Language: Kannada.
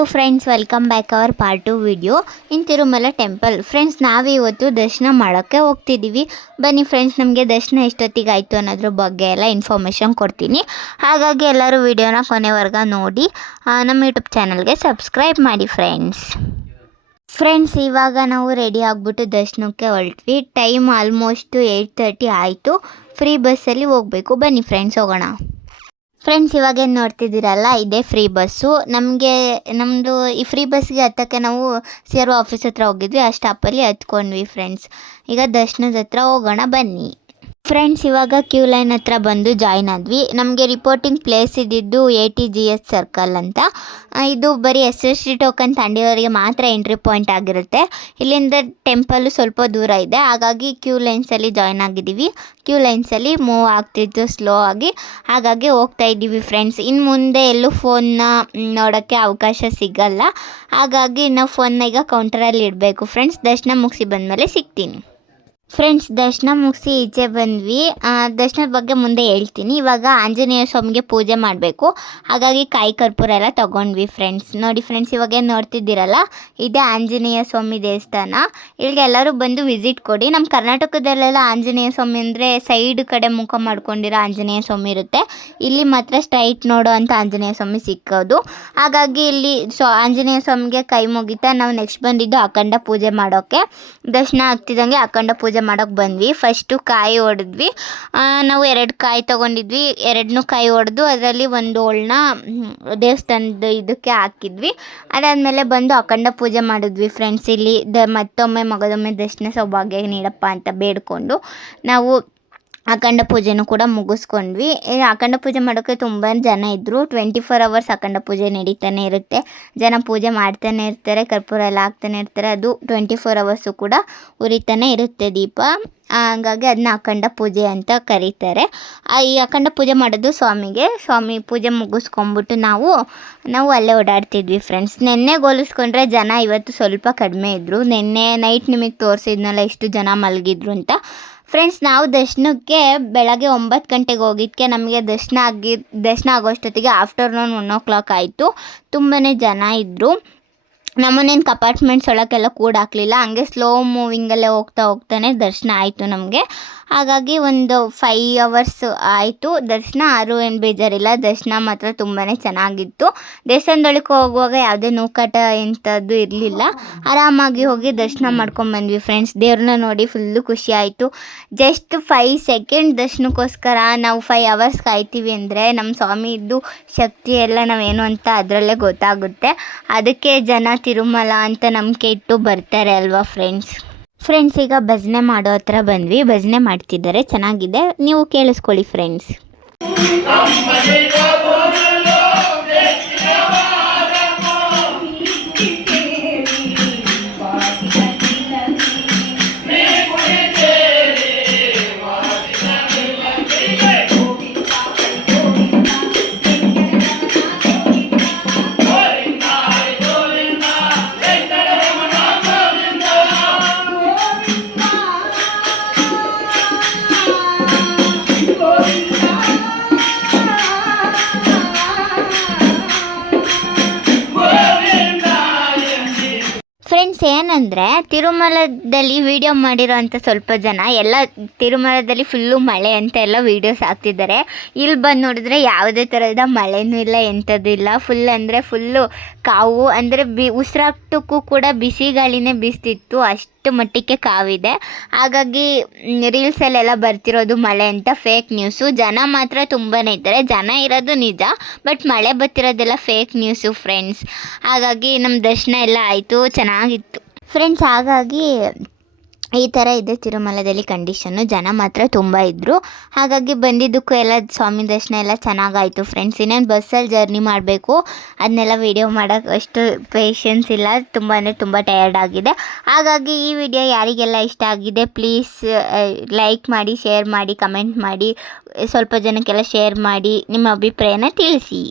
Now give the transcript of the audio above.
Hello friends, welcome back hour part 2 video in Tirumala temple. Friends, ನಾವಿವತ್ತು ದರ್ಶನ ಮಾಡೋಕ್ಕೆ ಹೋಗ್ತಿದ್ದೀವಿ. ಬನ್ನಿ ಫ್ರೆಂಡ್ಸ್, ನಮಗೆ ದರ್ಶನ ಎಷ್ಟೊತ್ತಿಗೆ ಆಯಿತು ಅನ್ನೋದ್ರ ಬಗ್ಗೆ ಎಲ್ಲ ಇನ್ಫಾರ್ಮೇಷನ್ ಕೊಡ್ತೀನಿ. ಹಾಗಾಗಿ ಎಲ್ಲರೂ ವಿಡಿಯೋನ ಕೊನೆವರೆಗೆ ನೋಡಿ ನಮ್ಮ ಯೂಟ್ಯೂಬ್ ಚಾನಲ್ಗೆ ಸಬ್ಸ್ಕ್ರೈಬ್ ಮಾಡಿ ಫ್ರೆಂಡ್ಸ್. ಇವಾಗ ನಾವು ರೆಡಿ ಆಗಿಬಿಟ್ಟು ದರ್ಶನಕ್ಕೆ ಹೊರಟ್ವಿ. ಟೈಮ್ ಆಲ್ಮೋಸ್ಟ್ 8:30 ಆಯಿತು. ಫ್ರೀ ಬಸ್ಸಲ್ಲಿ ಹೋಗಬೇಕು. ಬನ್ನಿ ಫ್ರೆಂಡ್ಸ್, ಹೋಗೋಣ. ಫ್ರೆಂಡ್ಸ್, ಇವಾಗೇನು ನೋಡ್ತಿದ್ದೀರಲ್ಲ, ಇದೇ ಫ್ರೀ ಬಸ್ಸು. ನಮ್ಮದು ಈ ಫ್ರೀ ಬಸ್ಗೆ ಹತ್ತಕ್ಕೆ ನಾವು CRO ಆಫೀಸ್ ಹತ್ರ ಹೋಗಿದ್ವಿ. ಆ ಸ್ಟಾಪಲ್ಲಿ ಹತ್ಕೊಂಡ್ವಿ ಫ್ರೆಂಡ್ಸ್. ಈಗ ದರ್ಶನದ ಹತ್ರ ಹೋಗೋಣ ಬನ್ನಿ. ಫ್ರೆಂಡ್ಸ್, ಇವಾಗ ಕ್ಯೂ ಲೈನ್ ಹತ್ರ ಬಂದು ಜಾಯ್ನ್ ಆದ್ವಿ. ನಮಗೆ ರಿಪೋರ್ಟಿಂಗ್ ಪ್ಲೇಸ್ ಇದ್ದಿದ್ದು ATGS ಸರ್ಕಲ್ ಅಂತ. ಇದು ಬರೀ SST ಟೋಕನ್ ತಗೊಂಡಿರೋರಿಗೆ ಮಾತ್ರ ಎಂಟ್ರಿ ಪಾಯಿಂಟ್ ಆಗಿರುತ್ತೆ. ಇಲ್ಲಿಂದ ಟೆಂಪಲ್ಲು ಸ್ವಲ್ಪ ದೂರ ಇದೆ. ಹಾಗಾಗಿ ಕ್ಯೂ ಲೈನ್ಸಲ್ಲಿ ಜಾಯ್ನ್ ಆಗಿದ್ದೀವಿ. ಕ್ಯೂ ಲೈನ್ಸಲ್ಲಿ ಮೂವ್ ಆಗ್ತಿತ್ತು ಸ್ಲೋ ಆಗಿ. ಹಾಗಾಗಿ ಹೋಗ್ತಾ ಇದ್ದೀವಿ ಫ್ರೆಂಡ್ಸ್. ಇನ್ನು ಮುಂದೆ ಎಲ್ಲೂ ಫೋನ್ನ ನೋಡೋಕ್ಕೆ ಅವಕಾಶ ಸಿಗಲ್ಲ. ಹಾಗಾಗಿ ನಾವು ಫೋನ್ನ ಈಗ ಕೌಂಟರಲ್ಲಿ ಇಡಬೇಕು ಫ್ರೆಂಡ್ಸ್. ದರ್ಶನ ಮುಗಿಸಿ ಬಂದಮೇಲೆ ಸಿಗ್ತೀನಿ. ಫ್ರೆಂಡ್ಸ್, ದರ್ಶನ ಮುಗಿಸಿ ಈಚೆ ಬಂದ್ವಿ. ದರ್ಶನದ ಬಗ್ಗೆ ಮುಂದೆ ಹೇಳ್ತೀನಿ. ಇವಾಗ ಆಂಜನೇಯ ಸ್ವಾಮಿಗೆ ಪೂಜೆ ಮಾಡಬೇಕು. ಹಾಗಾಗಿ ಕಾಯಿ ಕರ್ಪೂರ ಎಲ್ಲ ತೊಗೊಂಡ್ವಿ ಫ್ರೆಂಡ್ಸ್. ನೋಡಿ ಫ್ರೆಂಡ್ಸ್, ಇವಾಗ ನೋಡ್ತಿದ್ದೀರಲ್ಲ, ಇದೇ ಆಂಜನೇಯ ಸ್ವಾಮಿ ದೇವಸ್ಥಾನ. ಇಲ್ಲಿಗೆ ಎಲ್ಲರೂ ಬಂದು ವಿಸಿಟ್ ಕೊಡಿ. ನಮ್ಮ ಕರ್ನಾಟಕದಲ್ಲೆಲ್ಲ ಆಂಜನೇಯ ಸ್ವಾಮಿ ಅಂದರೆ ಸೈಡ್ ಕಡೆ ಮುಖ ಮಾಡ್ಕೊಂಡಿರೋ ಆಂಜನೇಯ ಸ್ವಾಮಿ ಇರುತ್ತೆ. ಇಲ್ಲಿ ಮಾತ್ರ ಸ್ಟ್ರೈಟ್ ನೋಡೋ ಅಂಥ ಆಂಜನೇಯ ಸ್ವಾಮಿ ಸಿಕ್ಕೋದು. ಹಾಗಾಗಿ ಇಲ್ಲಿ ಆಂಜನೇಯ ಸ್ವಾಮಿಗೆ ಕೈ ಮುಗಿತಾ ನಾವು ನೆಕ್ಸ್ಟ್ ಬಂದಿದ್ದು ಅಖಂಡ ಪೂಜೆ ಮಾಡೋಕ್ಕೆ. ದರ್ಶನ ಆಗ್ತಿದ್ದಂಗೆ ಅಖಂಡ ಪೂಜೆ ಮಾಡೋಕ್ಕೆ ಬಂದ್ವಿ. ಫಸ್ಟು ಕಾಯಿ ಹೊಡೆದ್ವಿ. ನಾವು 2 ಕಾಯಿ ತೊಗೊಂಡಿದ್ವಿ. 2 ಕಾಯಿ ಹೊಡೆದು ಅದರಲ್ಲಿ ಒಂದು ಹೋಳನ್ನ ದೇವಸ್ಥಾನದ ಇದಕ್ಕೆ ಹಾಕಿದ್ವಿ. ಅದಾದಮೇಲೆ ಬಂದು ಅಖಂಡ ಪೂಜೆ ಮಾಡಿದ್ವಿ ಫ್ರೆಂಡ್ಸ್. ಇಲ್ಲಿ ಮತ್ತೊಮ್ಮೆ ಮಗದೊಮ್ಮೆ ದರ್ಶನ ಸೌಭಾಗ್ಯ ನೀಡಪ್ಪ ಅಂತ ಬೇಡಿಕೊಂಡು ನಾವು ಅಖಂಡ ಪೂಜೆನೂ ಕೂಡ ಮುಗಿಸ್ಕೊಂಡ್ವಿ. ಅಖಂಡ ಪೂಜೆ ಮಾಡೋಕ್ಕೆ ತುಂಬ ಜನ ಇದ್ದರು. 24 hours ಅಖಂಡ ಪೂಜೆ ನಡೀತಾನೆ ಇರುತ್ತೆ. ಜನ ಪೂಜೆ ಮಾಡ್ತಾನೆ ಇರ್ತಾರೆ, ಕರ್ಪೂರ ಎಲ್ಲ ಹಾಕ್ತಾನೆ ಇರ್ತಾರೆ. ಅದು 24 hours ಕೂಡ ಉರಿತಾನೆ ಇರುತ್ತೆ ದೀಪ. ಹಾಗಾಗಿ ಅದನ್ನ ಅಖಂಡ ಪೂಜೆ ಅಂತ ಕರೀತಾರೆ. ಈ ಅಖಂಡ ಪೂಜೆ ಮಾಡೋದು ಸ್ವಾಮಿ ಪೂಜೆ ಮುಗಿಸ್ಕೊಂಬಿಟ್ಟು ನಾವು ಅಲ್ಲೇ ಓಡಾಡ್ತಿದ್ವಿ ಫ್ರೆಂಡ್ಸ್. ನೆನ್ನೆ ಹೋಲಿಸ್ಕೊಂಡ್ರೆ ಜನ ಇವತ್ತು ಸ್ವಲ್ಪ ಕಡಿಮೆ ಇದ್ದರು. ನೆನ್ನೆ ನೈಟ್ ನಿಮಗೆ ತೋರಿಸಿದ್ನಲ್ಲ ಎಷ್ಟು ಜನ ಮಲಗಿದ್ರು ಅಂತ. ಫ್ರೆಂಡ್ಸ್, ನಾವು ದರ್ಶನಕ್ಕೆ ಬೆಳಗ್ಗೆ 9 ಗಂಟೆಗೆ ಹೋಗಿದ್ದಕ್ಕೆ ನಮಗೆ ದರ್ಶನ ಆಗೋಷ್ಟೊತ್ತಿಗೆ ಆಫ್ಟರ್ನೂನ್ 1 o'clock ಆಯಿತು. ತುಂಬಾ ಜನ ಇದ್ದರು. ನಮ್ಮನ್ನೇನು ಕಂಪಾರ್ಟ್ಮೆಂಟ್ಸ್ ಒಳಗೆಲ್ಲ ಕೂಡ ಹಾಕಲಿಲ್ಲ. ಹಂಗೆ ಸ್ಲೋ ಮೂವಿಂಗಲ್ಲೇ ಹೋಗ್ತಾನೆ ದರ್ಶನ ಆಯಿತು ನಮಗೆ. ಹಾಗಾಗಿ ಒಂದು 5 hours ಆಯಿತು ದರ್ಶನ. ಆದರೂ ಏನು ಬೇಜಾರಿಲ್ಲ. ದರ್ಶನ ಮಾತ್ರ ತುಂಬಾ ಚೆನ್ನಾಗಿತ್ತು. ದೇವಸ್ಥಾನದೊಳಗೆ ಹೋಗುವಾಗ ಯಾವುದೇ ನೂಕಾಟ ಎಂಥದ್ದು ಇರಲಿಲ್ಲ. ಆರಾಮಾಗಿ ಹೋಗಿ ದರ್ಶನ ಮಾಡ್ಕೊಂಬಂದ್ವಿ ಫ್ರೆಂಡ್ಸ್. ದೇವ್ರನ್ನ ನೋಡಿ ಫುಲ್ಲು ಖುಷಿ ಆಯಿತು. ಜಸ್ಟ್ 5 seconds ದರ್ಶನಕ್ಕೋಸ್ಕರ ನಾವು 5 hours ಕಾಯ್ತೀವಿ ಅಂದರೆ ನಮ್ಮ ಸ್ವಾಮಿದು ಶಕ್ತಿ ಎಲ್ಲ ನಾವೇನು ಅಂತ ಅದರಲ್ಲೇ ಗೊತ್ತಾಗುತ್ತೆ. ಅದಕ್ಕೆ ಜನ ತಿರುಮಲ ಅಂತ ನಂಬಿಕೆ ಇಟ್ಟು ಬರ್ತಾರೆ ಅಲ್ವಾ ಫ್ರೆಂಡ್ಸ್. ಈಗ ಭಜನೆ ಮಾಡೋ ಹತ್ರ ಬಂದ್ವಿ. ಭಜನೆ ಮಾಡ್ತಿದ್ದಾರೆ, ಚೆನ್ನಾಗಿದೆ. ನೀವು ಕೇಳಿಸ್ಕೊಳ್ಳಿ ಫ್ರೆಂಡ್ಸ್. ಫ್ರೆಂಡ್ಸ್, ಏನಂದರೆ ತಿರುಮಲದಲ್ಲಿ ವೀಡಿಯೋ ಮಾಡಿರೋಂಥ ಸ್ವಲ್ಪ ಜನ ಎಲ್ಲ ತಿರುಮಲದಲ್ಲಿ ಫುಲ್ಲು ಮಳೆ ಅಂತ ಎಲ್ಲ ವೀಡಿಯೋಸ್ ಹಾಕ್ತಿದ್ದಾರೆ. ಇಲ್ಲಿ ಬಂದು ನೋಡಿದ್ರೆ ಯಾವುದೇ ಥರದ ಮಳೆನೂ ಇಲ್ಲ, ಎಂಥದ್ದು ಇಲ್ಲ. ಫುಲ್ಲು ಕಾವು ಅಂದರೆ ಉಸಿರಾಟಕ್ಕೂ ಕೂಡ ಬಿಸಿ ಗಾಳಿನೇ ಬೀಸ್ತಿತ್ತು. ಅಷ್ಟು ಮಟ್ಟಕ್ಕೆ ಕಾವಿದೆ. ಹಾಗಾಗಿ ರೀಲ್ಸಲ್ಲೆಲ್ಲ ಬರ್ತಿರೋದು ಮಳೆ ಅಂತ ಫೇಕ್ ನ್ಯೂಸು. ಜನ ಮಾತ್ರ ತುಂಬಾ ಇದ್ದಾರೆ. ಜನ ಇರೋದು ನಿಜ, ಬಟ್ ಮಳೆ ಬರ್ತಿರೋದೆಲ್ಲ ಫೇಕ್ ನ್ಯೂಸು ಫ್ರೆಂಡ್ಸ್. ಹಾಗಾಗಿ ನಮ್ಮ ದರ್ಶನ ಎಲ್ಲ ಆಯಿತು, ಚೆನ್ನಾಗಿತ್ತು ಫ್ರೆಂಡ್ಸ್. ಹಾಗಾಗಿ ಈ ಥರ ಇದೆ ತಿರುಮಲದಲ್ಲಿ ಕಂಡೀಷನ್ನು. ಜನ ಮಾತ್ರ ತುಂಬ ಇದ್ದರು. ಹಾಗಾಗಿ ಬಂದಿದ್ದಕ್ಕೂ ಎಲ್ಲ ಸ್ವಾಮಿ ದರ್ಶನ ಎಲ್ಲ ಚೆನ್ನಾಗಾಯಿತು ಫ್ರೆಂಡ್ಸ್. ಇನ್ನೇನು ಬಸ್ಸಲ್ಲಿ ಜರ್ನಿ ಮಾಡಬೇಕು, ಅದನ್ನೆಲ್ಲ ವೀಡಿಯೋ ಮಾಡೋಕ್ಕೆ ಅಷ್ಟು ಪೇಷನ್ಸ್ ಇಲ್ಲ. ತುಂಬ ಟಯರ್ಡ್ ಆಗಿದೆ. ಹಾಗಾಗಿ ಈ ವಿಡಿಯೋ ಯಾರಿಗೆಲ್ಲ ಇಷ್ಟ ಆಗಿದೆ ಪ್ಲೀಸ್ ಲೈಕ್ ಮಾಡಿ, ಶೇರ್ ಮಾಡಿ, ಕಮೆಂಟ್ ಮಾಡಿ, ಸ್ವಲ್ಪ ಜನಕ್ಕೆಲ್ಲ ಶೇರ್ ಮಾಡಿ, ನಿಮ್ಮ ಅಭಿಪ್ರಾಯನ ತಿಳಿಸಿ.